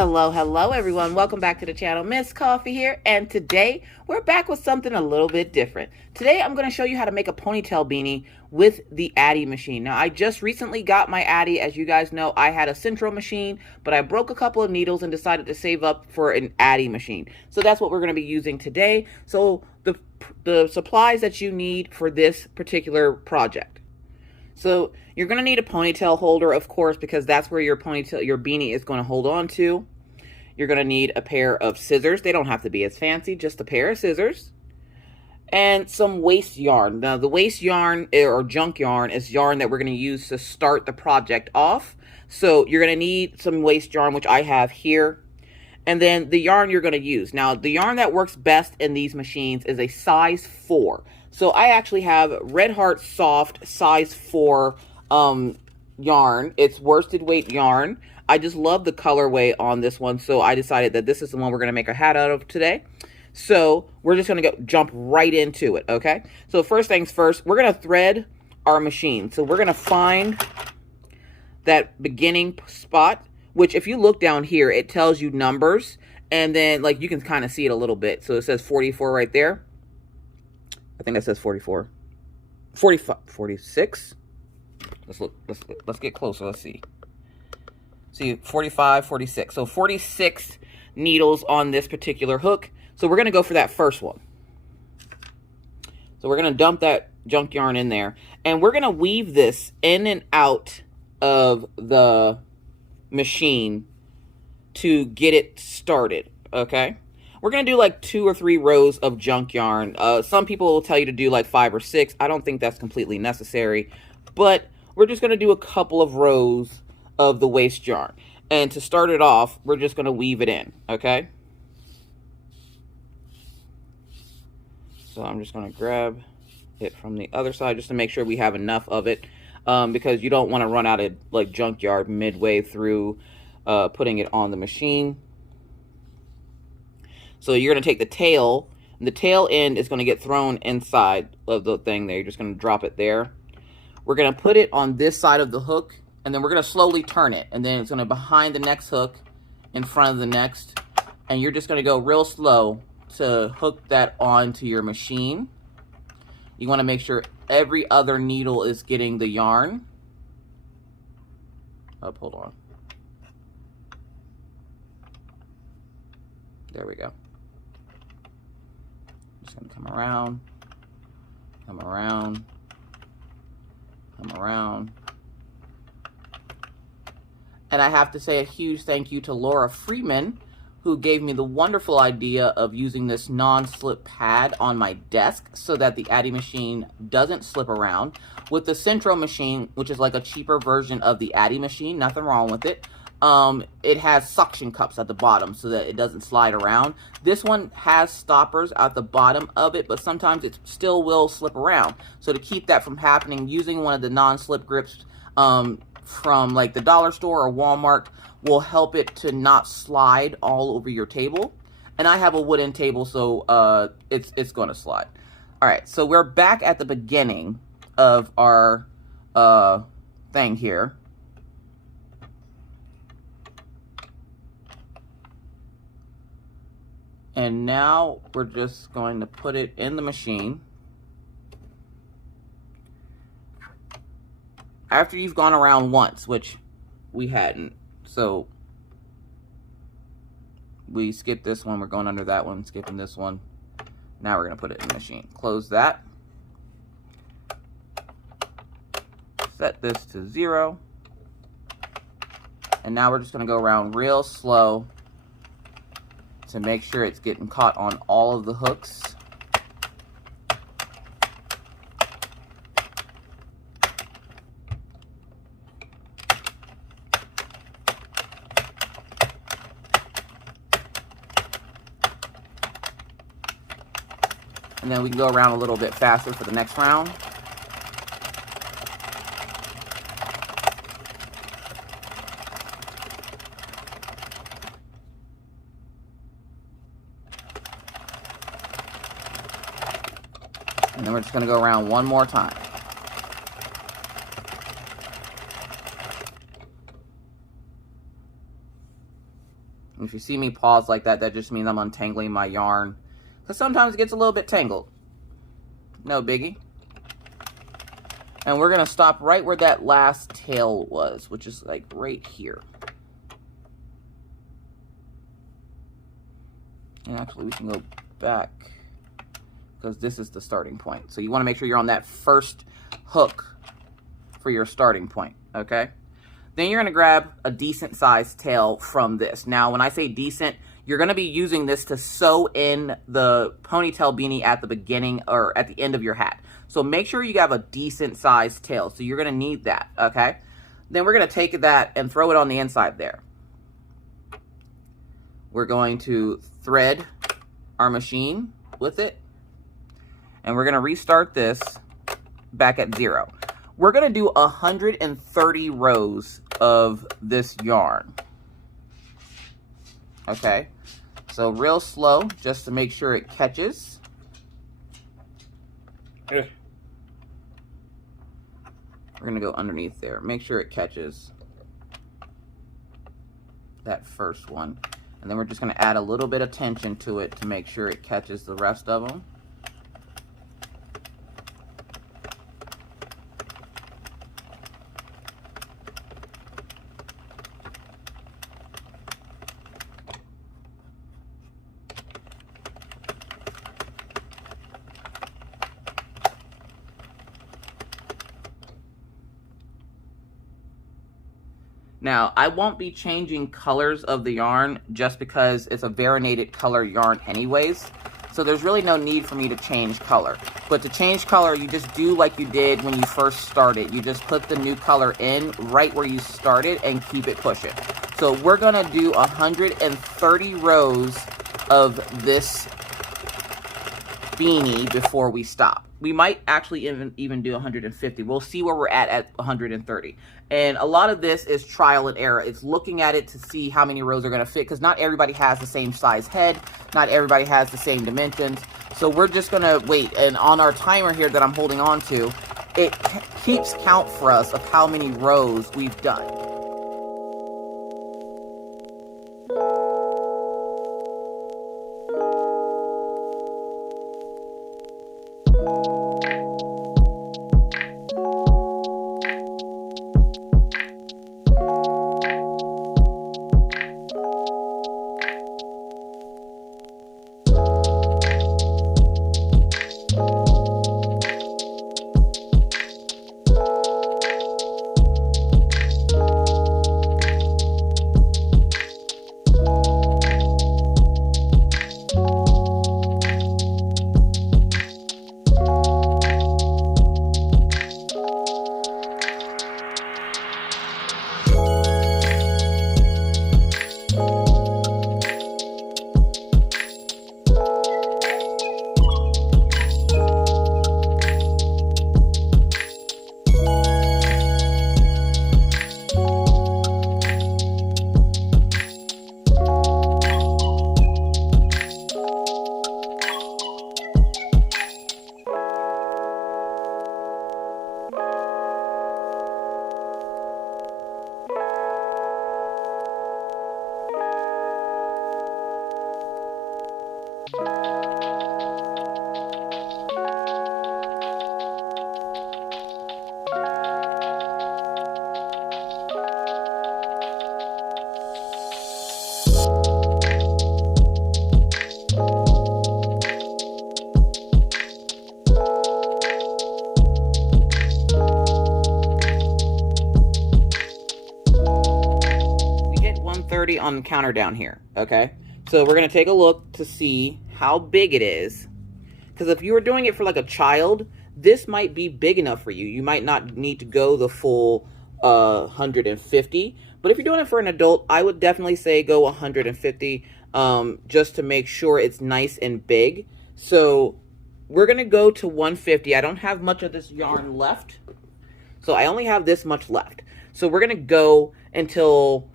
Hello everyone. Welcome back to the channel. Miss Coffee here, and today we're back with something a little bit different. Today I'm going to show you how to make a ponytail beanie with the Addi machine. Now, I just recently got my Addi. As you guys know, I had a Central machine, but I broke a couple of needles and decided to save up for an Addi machine. So that's what we're going to be using today. So the supplies that you need for this particular project. So you're going to need a ponytail holder, of course, because that's where your beanie is going to hold on to. You're going to need a pair of scissors. They don't have to be as fancy, just a pair of scissors. And some waste yarn. Now, the waste yarn or junk yarn is yarn that we're going to use to start the project off. So you're going to need some waste yarn, which I have here. And then the yarn you're going to use. Now, the yarn that works best in these machines is a size 4. So I actually have Red Heart Soft size 4 yarn. It's worsted weight yarn. I just love the colorway on this one, so I decided that this is the one we're going to make a hat out of today. So we're just going to jump right into it, okay? So first things first, we're going to thread our machine. So we're going to find that beginning spot, which if you look down here, it tells you numbers, and then like you can kind of see it a little bit. So it says 44 right there. I think that says 44. 45, 46. Let's get closer. Let's see. See, 45, 46. So 46 needles on this particular hook. So we're going to go for that first one. So we're going to dump that junk yarn in there. And we're going to weave this in and out of the machine to get it started, okay? We're going to do like 2 or 3 rows of junk yarn. Some people will tell you to do like 5 or 6. I don't think that's completely necessary. But we're just going to do a couple of rows of the waste yarn. And to start it off, we're just going to weave it in, okay? So I'm just going to grab it from the other side just to make sure we have enough of it, because you don't want to run out of like junk yarn midway through putting it on the machine. So you're going to take the tail, and the tail end is going to get thrown inside of the thing there. You're just going to drop it there. We're going to put it on this side of the hook, and then we're going to slowly turn it. And then it's going to behind the next hook, in front of the next. And you're just going to go real slow to hook that onto your machine. You want to make sure every other needle is getting the yarn. Oh, hold on. There we go. Just going to come around, come around, come around. And I have to say a huge thank you to Laura Freeman, who gave me the wonderful idea of using this non-slip pad on my desk so that the Addi machine doesn't slip around. With the Central machine, which is like a cheaper version of the Addi machine, nothing wrong with it. It has suction cups at the bottom so that it doesn't slide around. This one has stoppers at the bottom of it, but sometimes it still will slip around. So to keep that from happening, using one of the non-slip grips from like the dollar store or Walmart will help it to not slide all over your table. And I have a wooden table, so it's going to slide. All right, so we're back at the beginning of our thing here. And now we're just going to put it in the machine. After you've gone around once, which we hadn't. So we skipped this one. We're going under that one, skipping this one. Now we're going to put it in the machine. Close that. Set this to 0. And now we're just going to go around real slow to make sure it's getting caught on all of the hooks. And then we can go around a little bit faster for the next round. And then we're just going to go around one more time. If you see me pause like that, that just means I'm untangling my yarn, because sometimes it gets a little bit tangled. No biggie. And we're going to stop right where that last tail was, which is like right here. And actually, we can go back, because this is the starting point. So you want to make sure you're on that first hook for your starting point, okay? Then you're going to grab a decent sized tail from this. Now, when I say decent, you're going to be using this to sew in the ponytail beanie at the beginning or at the end of your hat. So make sure you have a decent sized tail. So you're going to need that, okay? Then we're going to take that and throw it on the inside there. We're going to thread our machine with it. And we're going to restart this back at 0. We're going to do 130 rows of this yarn. Okay, so real slow, just to make sure it catches. We're going to go underneath there. Make sure it catches that first one. And then we're just going to add a little bit of tension to it to make sure it catches the rest of them. Now, I won't be changing colors of the yarn just because it's a variegated color yarn anyways. So there's really no need for me to change color. But to change color, you just do like you did when you first started. You just put the new color in right where you started and keep it pushing. So we're going to do 130 rows of this beanie before we stop. We might actually even do 150. We'll see where we're at 130. And a lot of this is trial and error. It's looking at it to see how many rows are going to fit, because not everybody has the same size head. Not everybody has the same dimensions. So we're just going to wait. And on our timer here that I'm holding on to, it keeps count for us of how many rows we've done. On the counter down here, okay? So we're gonna take a look to see how big it is, because if you were doing it for like a child, this might be big enough for you. You might not need to go the full 150, but if you're doing it for an adult, I would definitely say go 150, just to make sure it's nice and big. So we're gonna go to 150. I don't have much of this yarn left, so I only have this much left. So we're gonna go until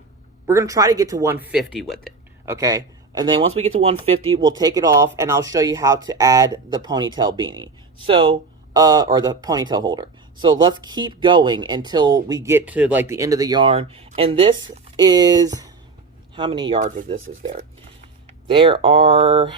we're going to try to get to 150 with it, okay? And then once we get to 150, we'll take it off, and I'll show you how to add the ponytail beanie. So, or the ponytail holder. So let's keep going until we get to, like, the end of the yarn. And this is how many yards of this is there? There are,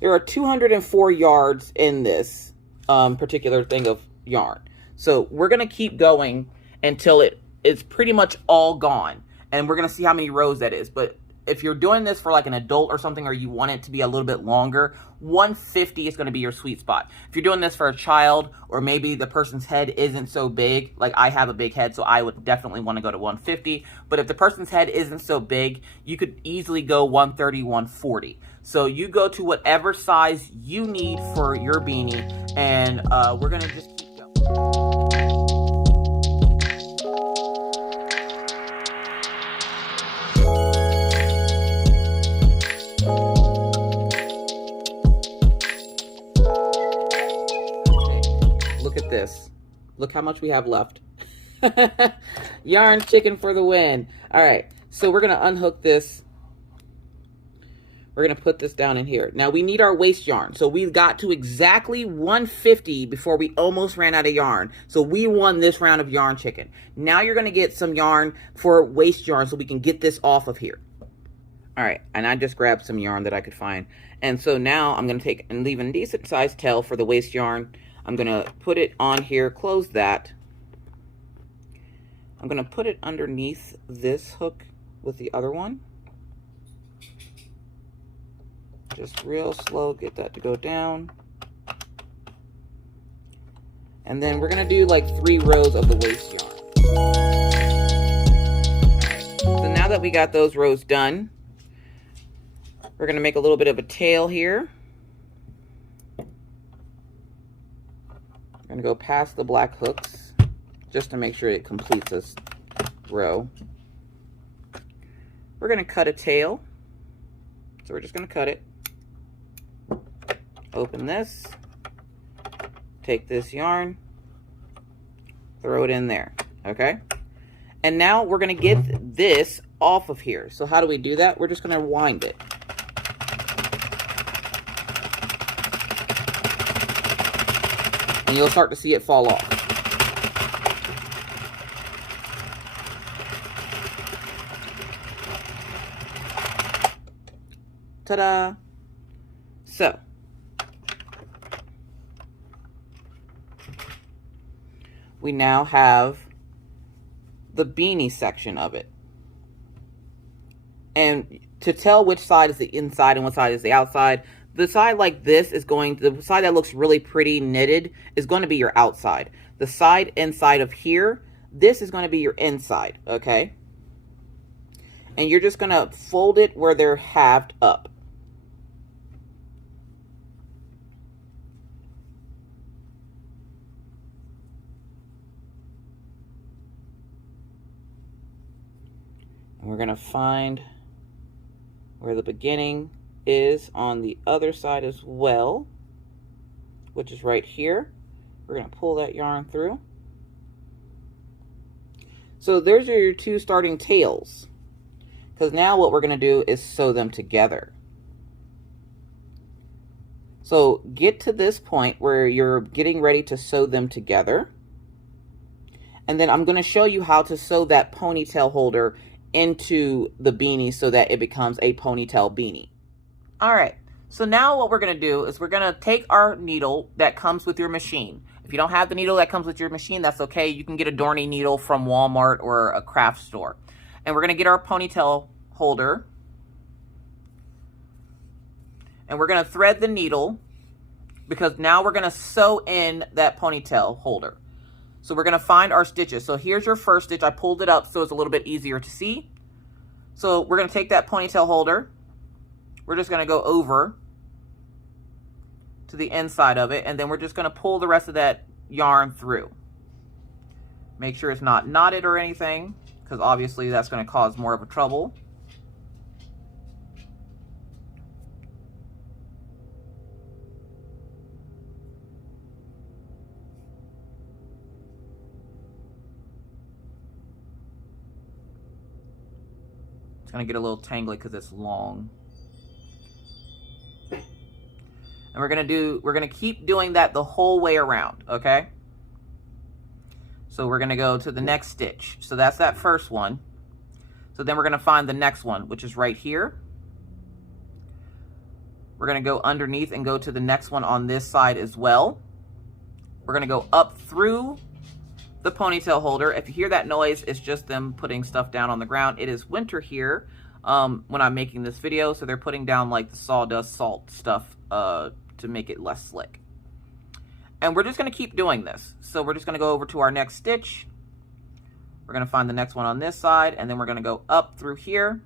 there are 204 yards in this particular thing of yarn. So we're going to keep going until it's pretty much all gone. And we're going to see how many rows that is. But if you're doing this for like an adult or something, or you want it to be a little bit longer, 150 is going to be your sweet spot. If you're doing this for a child, or maybe the person's head isn't so big, like I have a big head, so I would definitely want to go to 150. But if the person's head isn't so big, you could easily go 130, 140. So you go to whatever size you need for your beanie, and we're going to just keep going. Look at this. Look how much we have left. Yarn chicken for the win. All right, so we're going to unhook this. We're going to put this down in here. Now we need our waste yarn. So we got to exactly 150 before we almost ran out of yarn. So we won this round of yarn chicken. Now you're going to get some yarn for waste yarn so we can get this off of here. All right, and I just grabbed some yarn that I could find. And so now I'm going to take and leave a decent sized tail for the waste yarn. I'm going to put it on here, close that. I'm going to put it underneath this hook with the other one. Just real slow, get that to go down. And then we're going to do like 3 rows of the waste yarn. Alright, so now that we got those rows done, we're going to make a little bit of a tail here. I'm going to go past the black hooks just to make sure it completes this row. We're going to cut a tail. So we're just going to cut it. Open this. Take this yarn. Throw it in there. Okay? And now we're going to get this off of here. So how do we do that? We're just going to wind it. And you'll start to see it fall off. Ta-da! So, we now have the beanie section of it. And to tell which side is the inside and what side is the outside, the side like this is the side that looks really pretty knitted is going to be your outside. The side inside of here, this is going to be your inside, okay? And you're just going to fold it where they're halved up. And we're going to find where the beginning is on the other side as well, which is right here. We're going to pull that yarn through. So there's your 2 starting tails. Because now what we're going to do is sew them together. So get to this point where you're getting ready to sew them together. And then I'm going to show you how to sew that ponytail holder into the beanie so that it becomes a ponytail beanie. All right, so now what we're going to do is we're going to take our needle that comes with your machine. If you don't have the needle that comes with your machine, that's okay. You can get a Dorney needle from Walmart or a craft store. And we're going to get our ponytail holder. And we're going to thread the needle because now we're going to sew in that ponytail holder. So we're going to find our stitches. So here's your first stitch. I pulled it up so it's a little bit easier to see. So we're going to take that ponytail holder. We're just going to go over to the inside of it, and then we're just going to pull the rest of that yarn through. Make sure it's not knotted or anything, because obviously that's going to cause more of a trouble. It's going to get a little tangly because it's long. And we're going to keep doing that the whole way around, okay? So So we're going to go to the next stitch. So that's that first one. So then we're going to find the next one, which is right here. We're going to go underneath and go to the next one on this side as well. We're going to go up through the ponytail holder. If you hear that noise, it's just them putting stuff down on the ground. It is winter here when I'm making this video, so they're putting down like the sawdust salt stuff to make it less slick. And we're just going to keep doing this. So we're just going to go over to our next stitch. We're going to find the next one on this side, and then we're going to go up through here.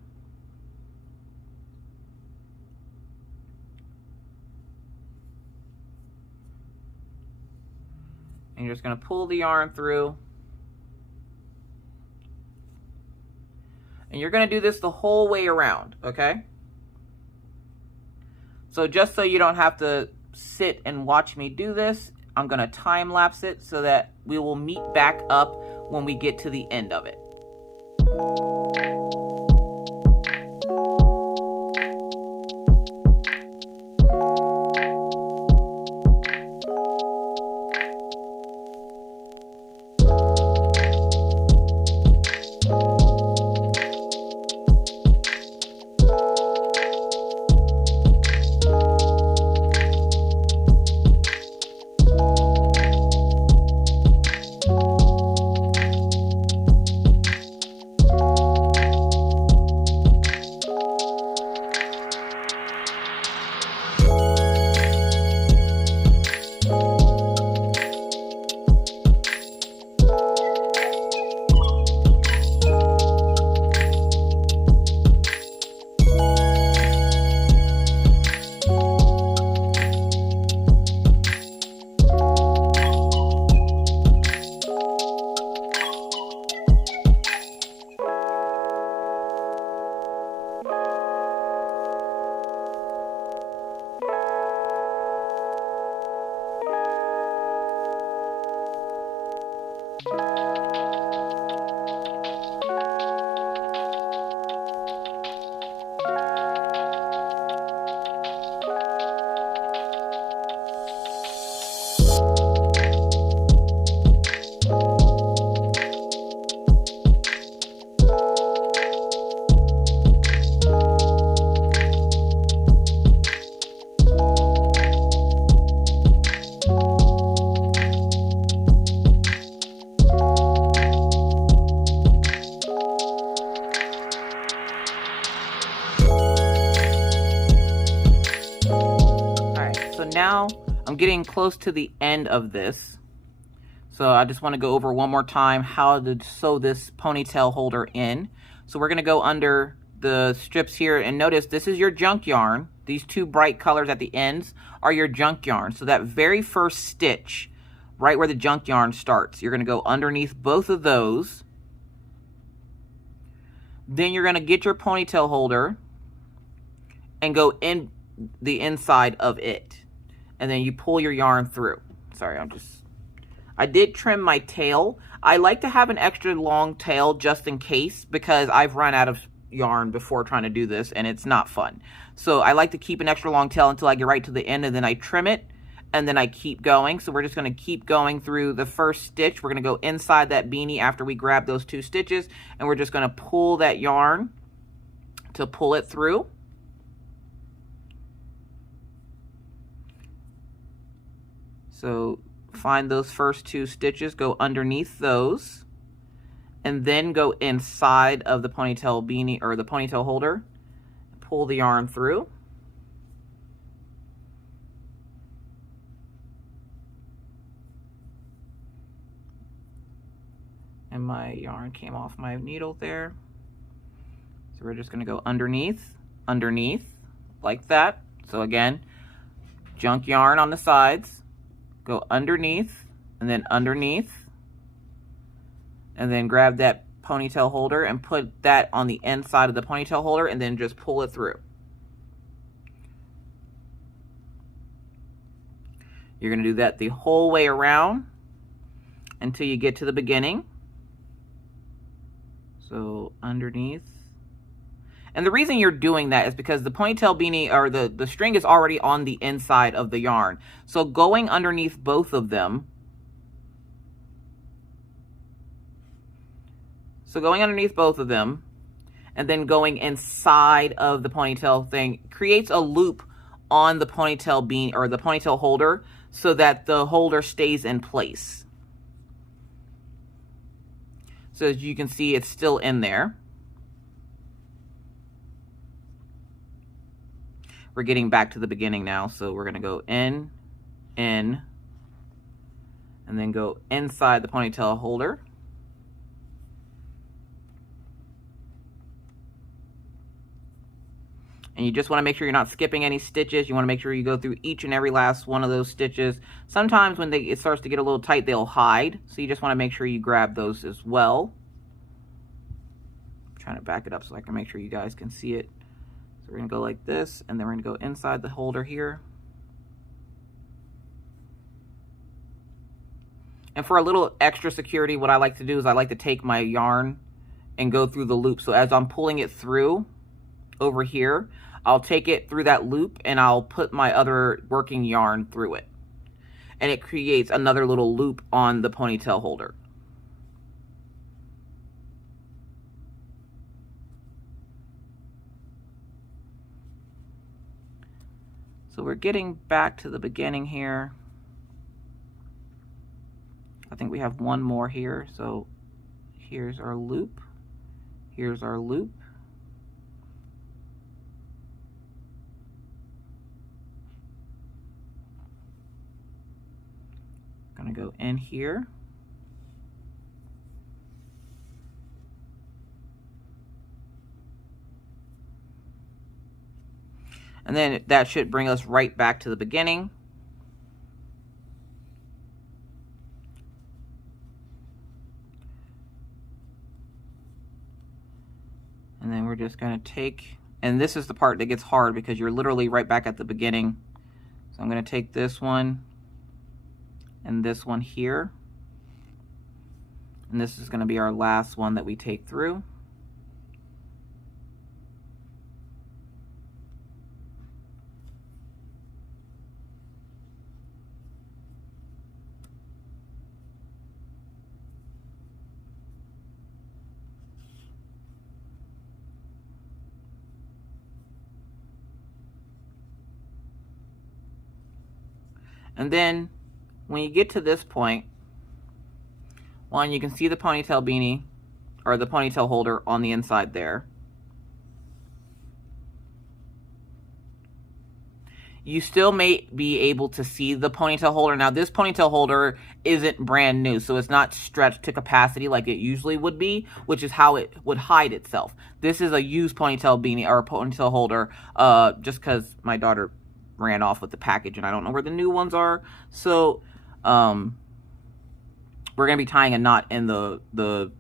And you're just going to pull the yarn through. And you're going to do this the whole way around, okay? So just so you don't have to sit and watch me do this, I'm going to time lapse it so that we will meet back up when we get to the end of it. Now I'm getting close to the end of this, so I just want to go over one more time how to sew this ponytail holder in. So we're going to go under the strips here, and notice this is your junk yarn. These two bright colors at the ends are your junk yarn. So that very first stitch, right where the junk yarn starts, you're going to go underneath both of those. Then you're going to get your ponytail holder and go in the inside of it. And then you pull your yarn through. Sorry, I did trim my tail. I like to have an extra long tail just in case, because I've run out of yarn before trying to do this and it's not fun. So I like to keep an extra long tail until I get right to the end, and then I trim it and then I keep going. So we're just going to keep going through the first stitch. We're going to go inside that beanie after we grab those two stitches, and we're just going to pull that yarn to pull it through. So find those first two stitches, go underneath those, and then go inside of the ponytail beanie or the ponytail holder, pull the yarn through. And my yarn came off my needle there. So we're just going to go underneath, like that. So again, junk yarn on the sides. Go underneath, and then grab that ponytail holder and put that on the inside of the ponytail holder, and then just pull it through. You're going to do that the whole way around until you get to the beginning. So underneath. And the reason you're doing that is because the ponytail beanie, or the string, is already on the inside of the yarn. So going underneath both of them So going underneath both of them and then going inside of the ponytail thing creates a loop on the ponytail bean or the ponytail holder so that the holder stays in place. So as you can see, it's still in there. We're getting back to the beginning now, so we're going to go in, and then go inside the ponytail holder. And you just want to make sure you're not skipping any stitches. You want to make sure you go through each and every last one of those stitches. Sometimes when it starts to get a little tight, they'll hide. So you just want to make sure you grab those as well. I'm trying to back it up so I can make sure you guys can see it. So we're going to go like this, and then we're going to go inside the holder here. And for a little extra security, what I like to do is I like to take my yarn and go through the loop. So as I'm pulling it through over here, I'll take it through that loop and I'll put my other working yarn through it. And it creates another little loop on the ponytail holder. So we're getting back to the beginning here. I think we have one more here. So here's our loop. Here's our loop. Gonna go in here. And then that should bring us right back to the beginning. And then we're just going to take, and this is the part that gets hard because you're literally right back at the beginning. So I'm going to take this one and this one here. And this is going to be our last one that we take through. And then when you get to this point, one, you can see the ponytail beanie or the ponytail holder on the inside there. You still may be able to see the ponytail holder. Now, this ponytail holder isn't brand new, so it's not stretched to capacity like it usually would be, which is how it would hide itself. This is a used ponytail beanie or a ponytail holder, just because my daughter ran off with the package and I don't know where the new ones are. So we're going to be tying a knot in the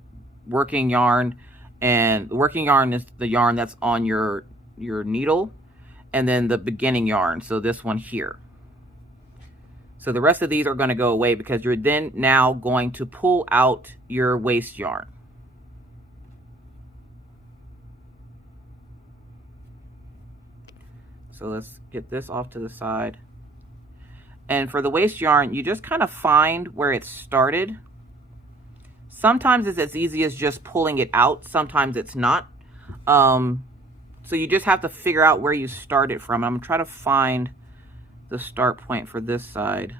working yarn, and the working yarn is the yarn that's on your needle, and then the beginning yarn, so this one here. So the rest of these are going to go away because you're then now going to pull out your waste yarn. So let's get this off to the side. And for the waste yarn, you just kind of find where it started. Sometimes it's as easy as just pulling it out. Sometimes it's not. So you just have to figure out where you started from. I'm going to try to find the start point for this side.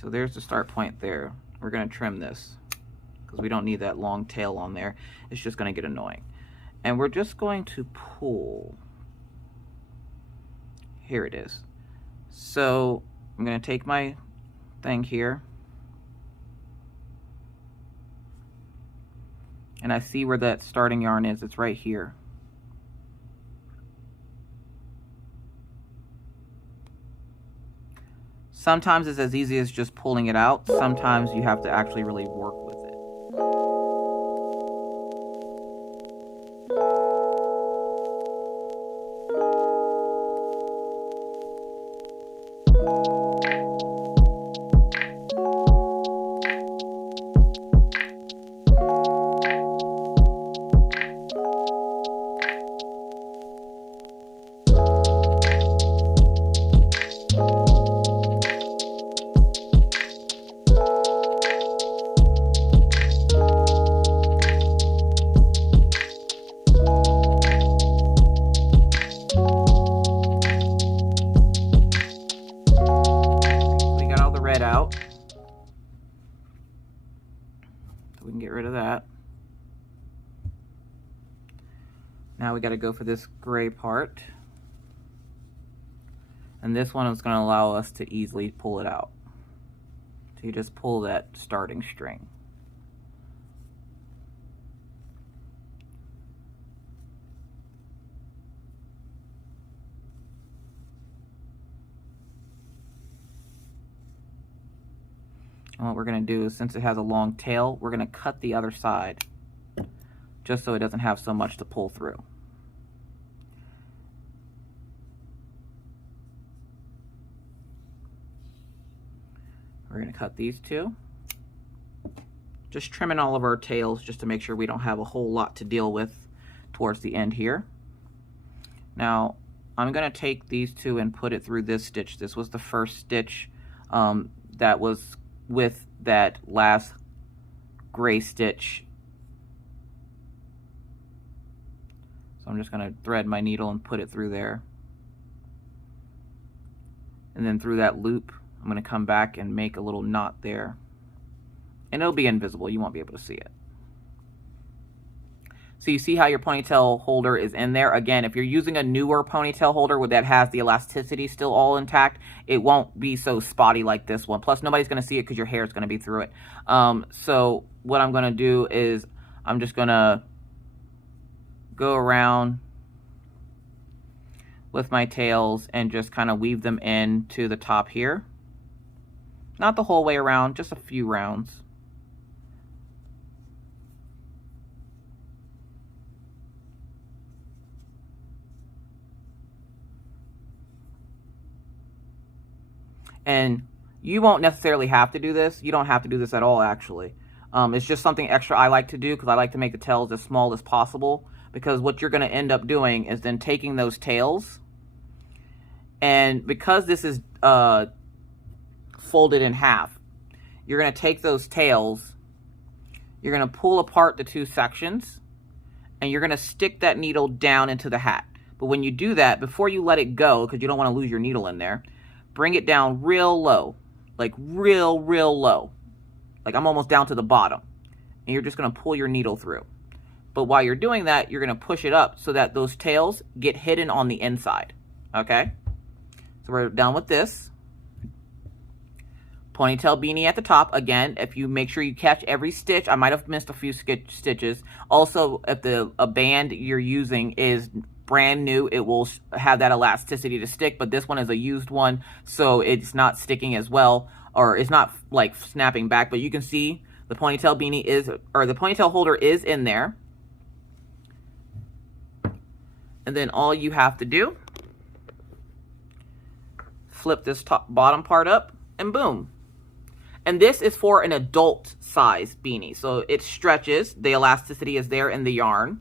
So there's the start point there. We're going to trim this because we don't need that long tail on there. It's just going to get annoying. And we're just going to pull. Here it is. So I'm going to take my thing here. And I see where that starting yarn is. It's right here. Sometimes it's as easy as just pulling it out. Sometimes you have to actually really work with it. we can get rid of that. Now we got to go for this gray part. And this one is going to allow us to easily pull it out. So you just pull that starting string. And what we're going to do is, since it has a long tail, we're going to cut the other side just so it doesn't have so much to pull through. We're going to cut these two. Just trimming all of our tails just to make sure we don't have a whole lot to deal with towards the end here. Now, I'm going to take these two and put it through this stitch. This was the first stitch that was with that last gray stitch. So I'm just going to thread my needle and put it through there. And then through that loop, I'm going to come back and make a little knot there. And it'll be invisible. You won't be able to see it. So you see how your ponytail holder is in there. Again, if you're using a newer ponytail holder that has the elasticity still all intact, it won't be so spotty like this one. Plus, nobody's going to see it because your hair is going to be through it. So what I'm going to do is I'm just going to go around with my tails and just kind of weave them into the top here. Not the whole way around, just a few rounds. And you won't necessarily have to do this. You don't have to do this at all, actually. It's just something extra I like to do because I like to make the tails as small as possible. Because what you're going to end up doing is then taking those tails, and because this is folded in half, you're going to take those tails, you're going to pull apart the two sections, and you're going to stick that needle down into the hat. But when you do that, before you let it go, because you don't want to lose your needle in there, bring it down real low, like real low. Like I'm almost down to the bottom. And you're just going to pull your needle through. But while you're doing that, you're going to push it up so that those tails get hidden on the inside. Okay? So we're done with this. Ponytail beanie at the top. Again, if you make sure you catch every stitch. I might have missed a few stitches. Also, if a band you're using is brand new, it will have that elasticity to stick, but this one is a used one, so it's not sticking as well, or it's not like snapping back. But you can see the ponytail beanie is, or the ponytail holder is in there. And then all you have to do, flip this bottom part up, and boom. And this is for an adult size beanie. So it stretches, the elasticity is there in the yarn.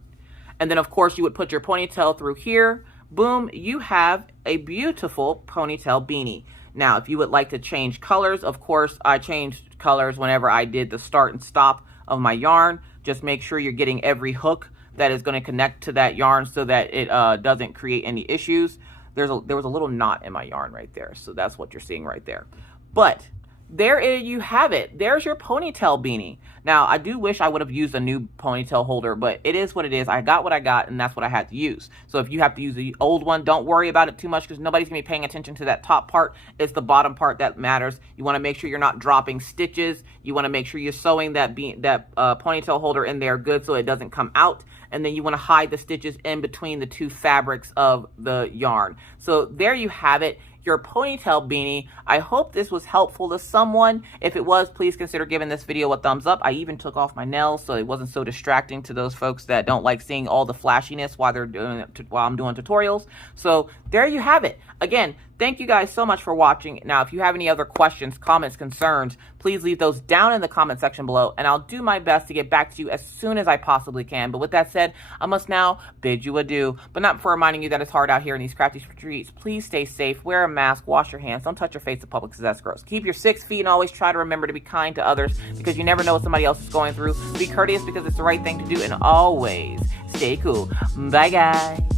And then of course you would put your ponytail through here. Boom, you have a beautiful ponytail beanie. Now, if you would like to change colors, of course, I changed colors whenever I did the start and stop of my yarn. Just make sure you're getting every hook that is going to connect to that yarn so that it doesn't create any issues. There was a little knot in my yarn right there, so that's what you're seeing right there. But there you have it. There's your ponytail beanie. Now, I do wish I would have used a new ponytail holder, but it is what it is. I got what I got, and that's what I had to use. So if you have to use the old one, don't worry about it too much because nobody's going to be paying attention to that top part. It's the bottom part that matters. You want to make sure you're not dropping stitches. You want to make sure you're sewing that ponytail holder in there good so it doesn't come out. And then you want to hide the stitches in between the two fabrics of the yarn. So there you have it. Your ponytail beanie. I hope this was helpful to someone. If it was, please consider giving this video a thumbs up. I even took off my nails so it wasn't so distracting to those folks that don't like seeing all the flashiness while I'm doing tutorials. So there you have it. Again, thank you guys so much for watching. Now, if you have any other questions, comments, concerns, please leave those down in the comment section below, and I'll do my best to get back to you as soon as I possibly can. But with that said, I must now bid you adieu, but not for reminding you that it's hard out here in these crafty streets. Please stay safe, wear a mask, wash your hands, don't touch your face in public because that's gross. Keep your 6 feet and always try to remember to be kind to others because you never know what somebody else is going through. Be courteous because it's the right thing to do, and always stay cool. Bye, guys.